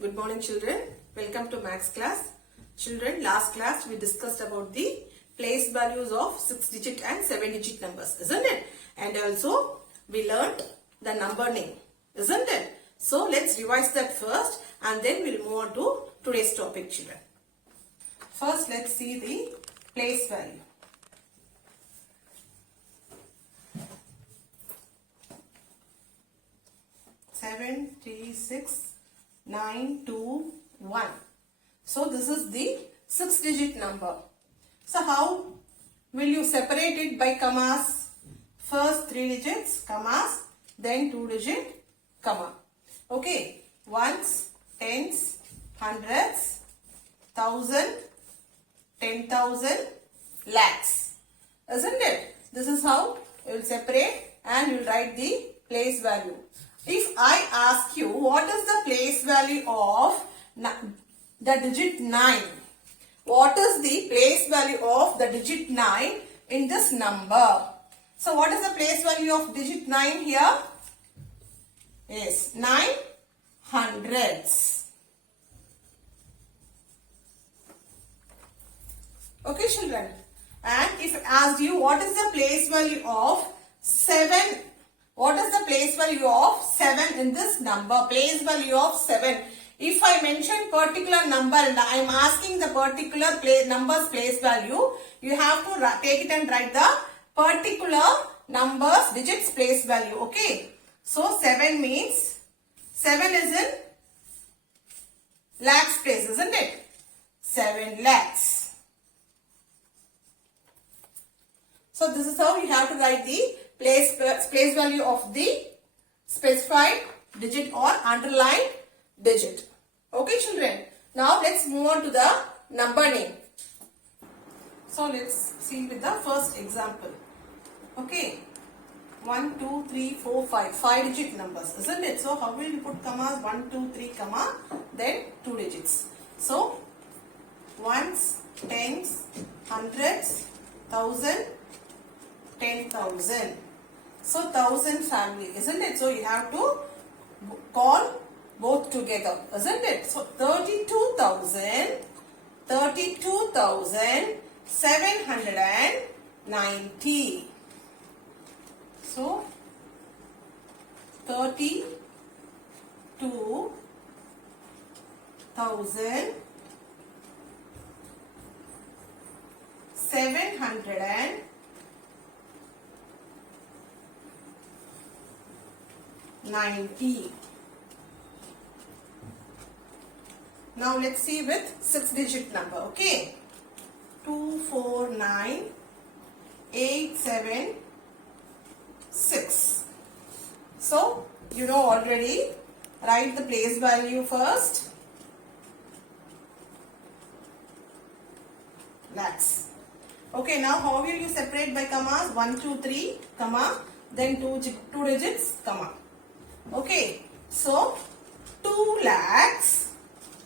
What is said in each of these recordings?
Good morning, children. Welcome to Maths class. Children, last class we discussed about the place values of 6-digit and 7-digit numbers, isn't it? And also we learned the number name, isn't it? So let's revise that first and then we'll move on to today's topic, children. First, let's see the place value. Seven, 3, 6, 9, 2, 1. So this is the 6-digit number. So how will you separate it by commas? First 3 digits, commas, then 2 digit, comma. Okay, ones, tens, hundreds, thousand, 10,000, lakhs. Isn't it? This is how you will separate and you will write the place value. If I ask you what is the place value of the digit 9? What is the place value of the digit 9 in this number? So what is the place value of digit 9 here? Yes, 9 hundreds. Okay, children. And if I asked you what is the place value of 7? What is the place value of 7 in this number? Place value of 7. If I mention particular number and I am asking the particular number's place value, you have to take it and write the particular number's digits place value. Okay. So 7 means 7 is in lakhs place, isn't it? 7 lakhs. So this is how you have to write the place value of the specified digit or underlined digit. Okay, children. Now let's move on to the number name. So let's see with the first example. Okay. 1, 2, 3, 4, 5. 5-digit numbers, isn't it? So how will we put commas? 1, 2, 3, comma, then 2 digits. So ones, tens, hundreds, thousand, 10,000. So 1000 family, isn't it? So you have to call both together, isn't it? So 32,790. So 32,790. Now let's see with 6-digit number. Okay, 249,876. So you know already. Write the place value first. Lakhs. Okay, now how will you separate by commas? 1, 2, 3, comma, then 2 digits, comma. Okay, so 2 lakhs,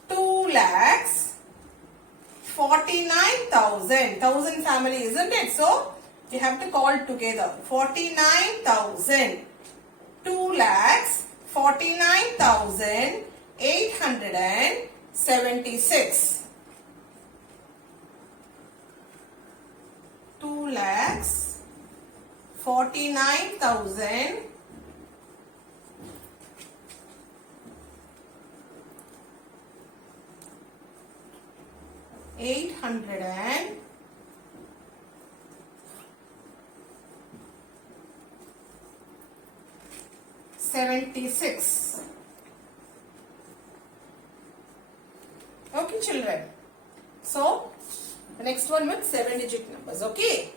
49,000. 1000 family, isn't it? So you have to call together. 49,000. 2 lakhs, 49,876. 2 lakhs, 49,000. 876. Okay, children. So the next one with 7-digit numbers. Okay.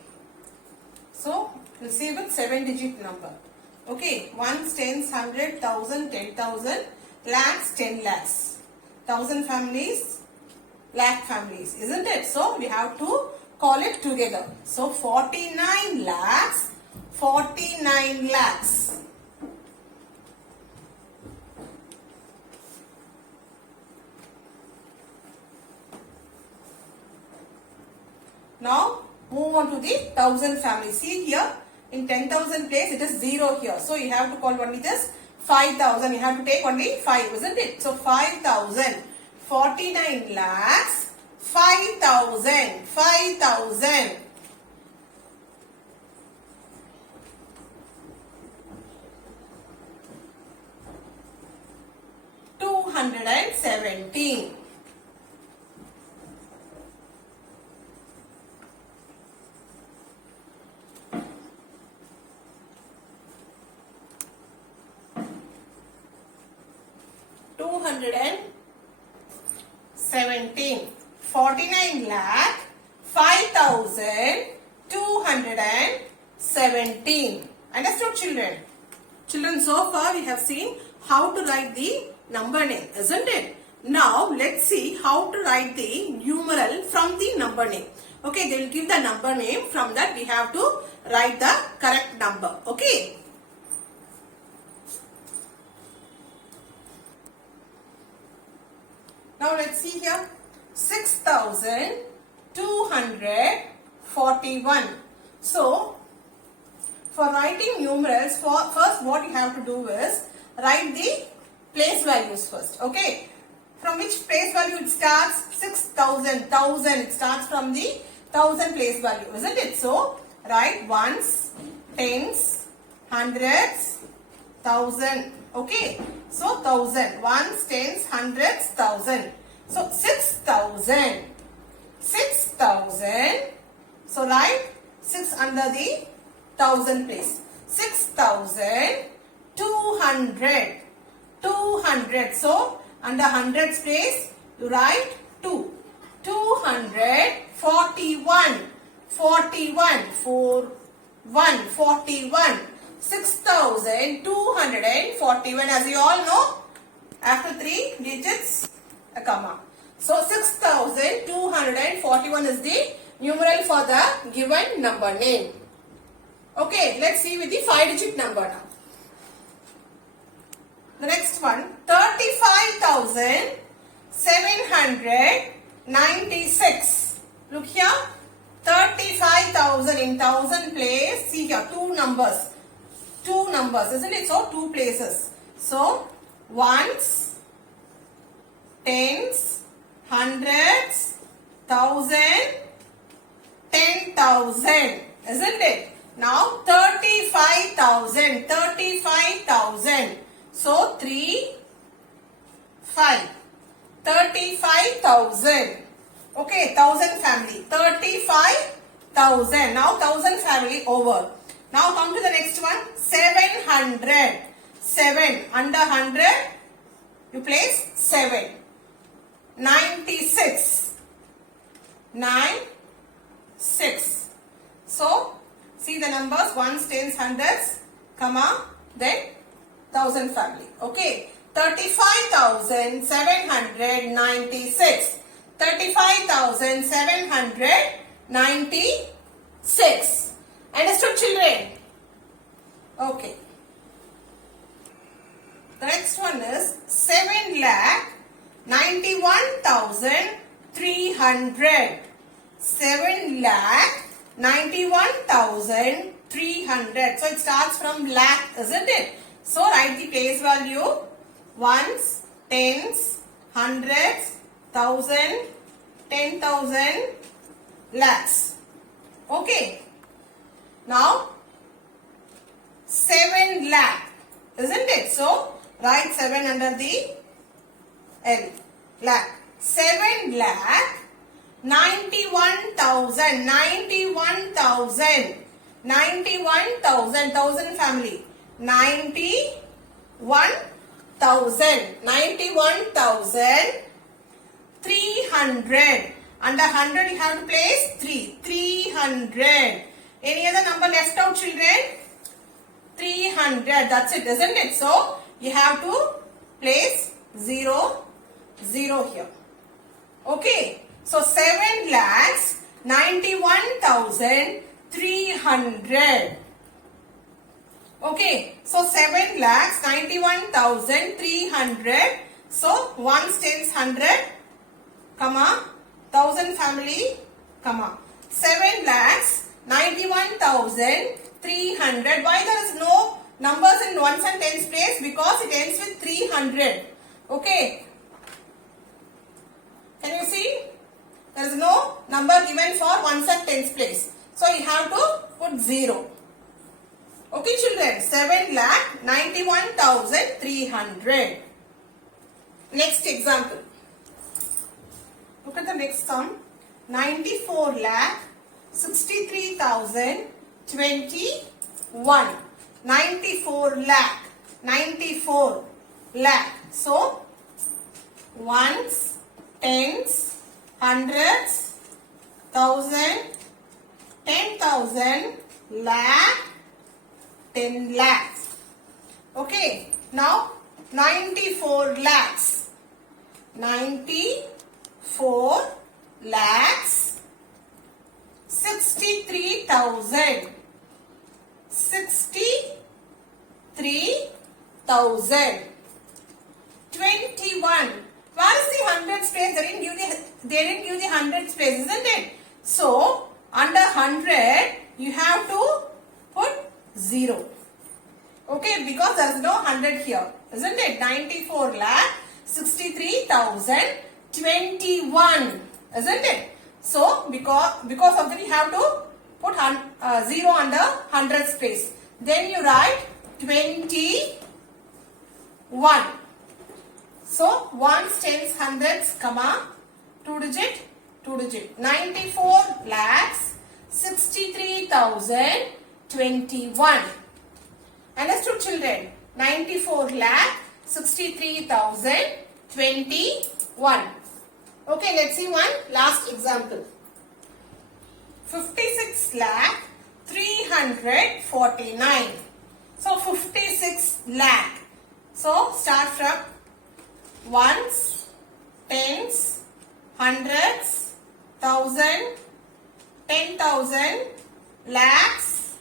So we'll see with 7-digit number. Okay. Ones, tens, 100, 1000, 10,000, lakhs, 10 lakhs. 1000 families, lakh families, isn't it? So we have to call it together. So 49 lakhs, 49 lakhs. Now move on to the 1000 family. See here in 10,000 place it is 0 here. So you have to call only this 5,000. You have to take only 5, isn't it? So 5,000. 49 lakhs. 5,000. 5,000. 217. 217. 49 lakh 5,217. Understood, children? Children, so far we have seen how to write the number name, isn't it? Now let's see how to write the numeral from the number name. Okay, they will give the number name. From that we have to write the correct number. Okay. Now let's see here. 6,241. So, for writing numerals, first what you have to do is write the place values first. Okay. From which place value it starts? 6,000. 1,000. It starts from the 1,000 place value, isn't it? So, write ones, tens, hundreds, 1,000. Okay. So, 1,000. Ones, tens, hundreds, 1,000. So, 6,000. 6,000. So, write 6 under the 1,000 place. 6,200. 200. So, under hundreds place, you write 2. 241. 41. 41. 6,241. As you all know, after 3 digits, a comma. So, 6,241 is the numeral for the given number name. Okay, let's see with the 5-digit number now. The next one, 35,796. Look here, 35,000 in 1,000 place. See here, two numbers, isn't it? So, 2 places. So, ones, tens, hundreds, 1,000, 10,000, isn't it? Now, 35,000. 35,000. So, 3, 5. 35,000. Okay, 1,000 family. 35,000. Now, 1,000 family over. Now, come to the next one. 700. 7. Under 100, you place 7. 96. 6. So, see the numbers, ones, tens, hundreds, comma, then 1,000 family. Okay. 35,796. 35,796. Understood, children? Okay. The next one is 7,91,300. 7,91,300. So it starts from lakh, isn't it? So write the place value, ones, tens, hundreds, 1,000, 10,000, lakhs. Okay. Now 7 lakh, isn't it? So write 7 under the L, lakh. 7 lakh 91,000. 91,000. 91,000. 1,000 family. 91,000. 91,300. Under 100 you have to place 3. 300. Any other number left out, children? 300. That's it, isn't it? So, you have to place 0, 0 here. Okay. So, 7 lakhs 91,300. Okay. So, 7 lakhs 91,300. So, ones, tens, 100, comma, 1,000 family, comma. 7 lakhs 91,300. Why there is no numbers in in ones and tens place because it ends with 300. Okay. Can you see? There is no number given for ones and tens place. So you have to put 0. Okay children, 7,91,300. Next example. Look at the next sum. 94,63,021. 94 lakh. So, ones, tens, hundreds, thousand, 10,000, lakh, 10 lakhs. Okay. Now, 94 lakhs. 94 lakhs. 63,000. 63,000. 21. Where is the hundreds place? They didn't give the hundreds place, isn't it? So, under 100, you have to put 0. Okay, because there is no 100 here, isn't it? 94 lakh, 63,021, isn't it? So, because of that, you have to put 0 under hundreds place. Then you write 21. So, ones, tens, hundreds, comma, 2 digit. 94 lakhs, 63,021. Understood children? 94 lakh, 63,021. Okay, let's see one last example. 56 lakh, 349. So, 56 lakh. So, start from ones, tens, hundreds, thousand, 10,000, lakhs,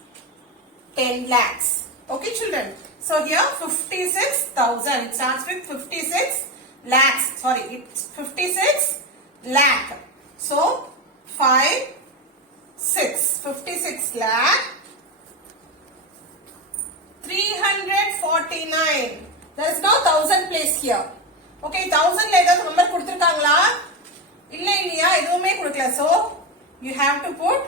10 lakhs. Okay children. So here 56,000. It starts with 56 lakhs. Sorry, it's 56 lakh. So 56 lakh. 349. There is no 1,000 place here. Okay, 1,000 later number kuduthirukangala? Illa illaya eduvume kudukala. So you have to put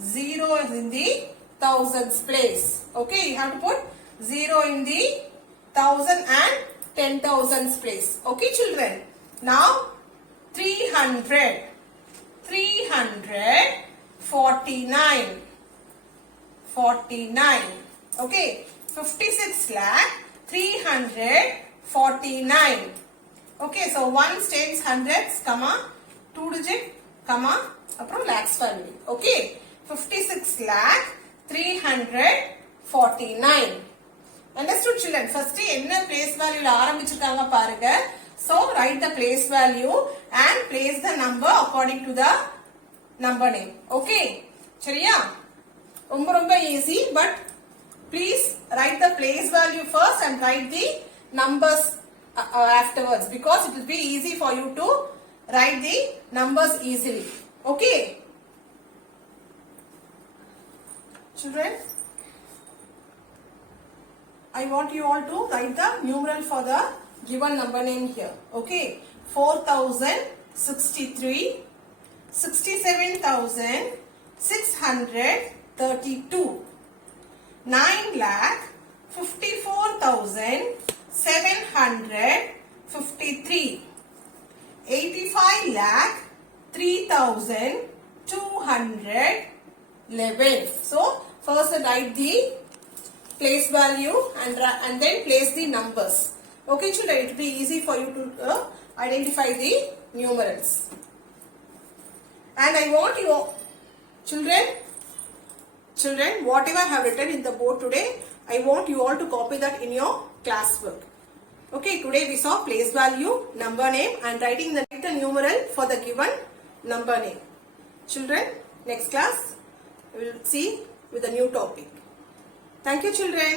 0 in the thousands place. Okay, you have to put 0 in the 1,000 and 10,000s place. Okay children. Now 300. 49. Okay, 56 lakh, 349. Okay, so ones, tens, hundreds, comma, 2 digit, comma, aprom lakhs family. Okay, 56 lakh, 349. Understood children? First, enna place value la ஆரம்பிச்சிருக்காங்க பாருங்க. So, write the place value and place the number according to the number name. Okay? சரியா? ரொம்ப easy, but please write the place value first and write the numbers afterwards, because it will be easy for you to write the numbers easily. Okay? Children, I want you all to write the numeral for the given number name here. Okay? 4,063, 67,632, 9,54,753, 85 lakh 3,211. So first write the place value and then place the numbers. Okay children, it will be easy for you to identify the numerals. And I want you children, whatever I have written in the board today, I want you all to copy that in your classwork. Okay, today we saw place value, number name, and writing the numeral for the given number name. Children, next class we will see with a new topic. Thank you children.